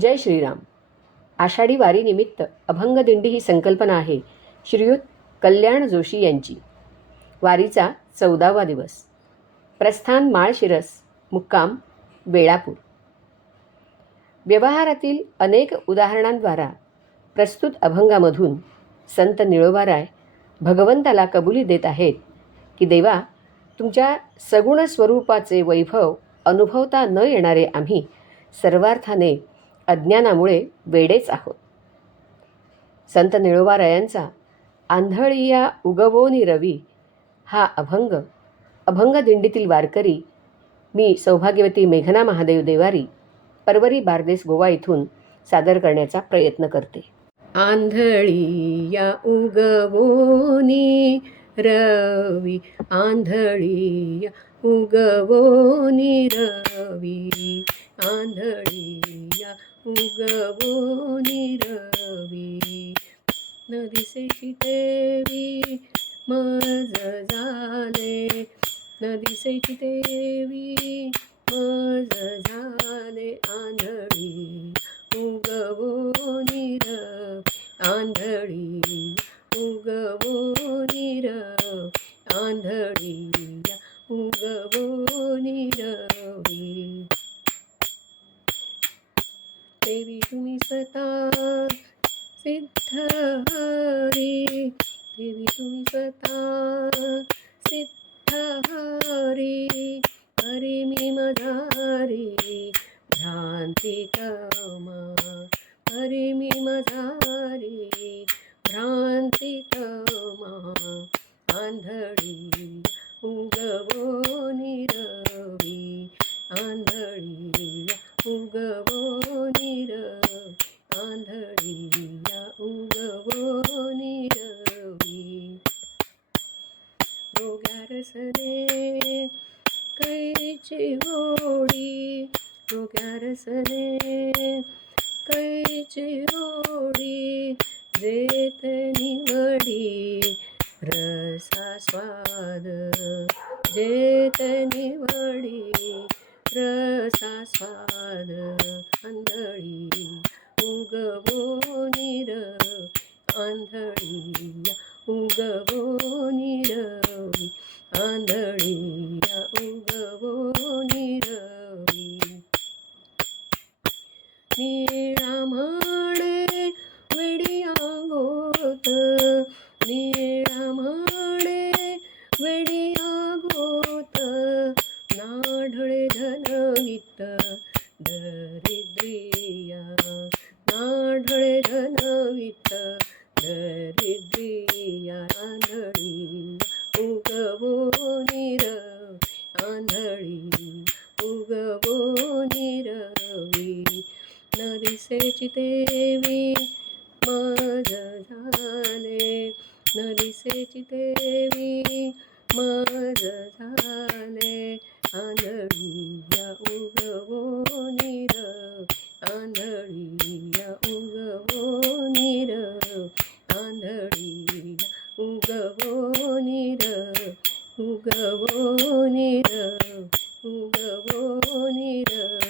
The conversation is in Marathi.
जय श्रीराम. आषाढी वारीनिमित्त अभंगदिंडी ही संकल्पना आहे श्रीयुत कल्याण जोशी यांची. वारीचा 14वा दिवस. प्रस्थान माळशिरस, मुक्काम वेळापूर. व्यवहारातील अनेक उदाहरणांद्वारा प्रस्तुत अभंगामधून संत निळोबाराय भगवंताला कबुली देत आहेत की देवा, तुमच्या सगुण स्वरूपाचे वैभव अनुभवता न येणारे आम्ही सर्वार्थाने अज्ञानामुळे वेडेच आहोत. संत निळोबारायांचा आंधळिया उगवोनी रवी हा अभंगदिंडीतील वारकरी मी सौभाग्यवती मेघना महादेव देवारी, परवरी बारदेस गोवा इथून सादर करण्याचा प्रयत्न करते. आंधळिया उगवोनी रवी, आंधळिया उगवोनी रवी, आंधळिया उगवोनी रवी. न दिसेची देवी मज झाले, न दिसेची देवी मज झाले. आंधळी उगवोनी रवी, आंधळी उगवोनी रवी, आंधळिया उगवोनी रवी. देवी तुम्ही स्वतः सिद्ध हरी, देवी तुम्ही स्वतः सिद्ध हरी. हरी मी मधारी भ्रांती तमा, हरी मी मधारी भ्रांती तमा. आंधळी उगवोनी रवी, आंधळिया उगवोनी रवी, आंधळिया उगवोनी रवी. रोग्यारसने कैची होडी, रोग्यारसने कैची होडी. जेत निवडी रसा स्वाद, जेत निवडी रसा स्वाद. आंधळी उगवोनी रवी, आंधळिया उगवोनी रवी, आंधळिया उगवोनी रवी. निळा म्हणे वेडिया गोत, निळा म्हणे वेडिया गोत. नाढळे धनवित दरिद्रिया, नाढळे धनवित दरिद्रिया. आंधळी उगवोनी रवी, आंधळी उगवोनी रवी. न दिसेची देवी मज झाले, न दिसेची देवी मज झाले. आंधळिया उगवोनी रवी, आंधळिया उगवोनी रवी, आंधळिया उगवोनी रवी, उगवोनी रवी, उगवोनी रवी.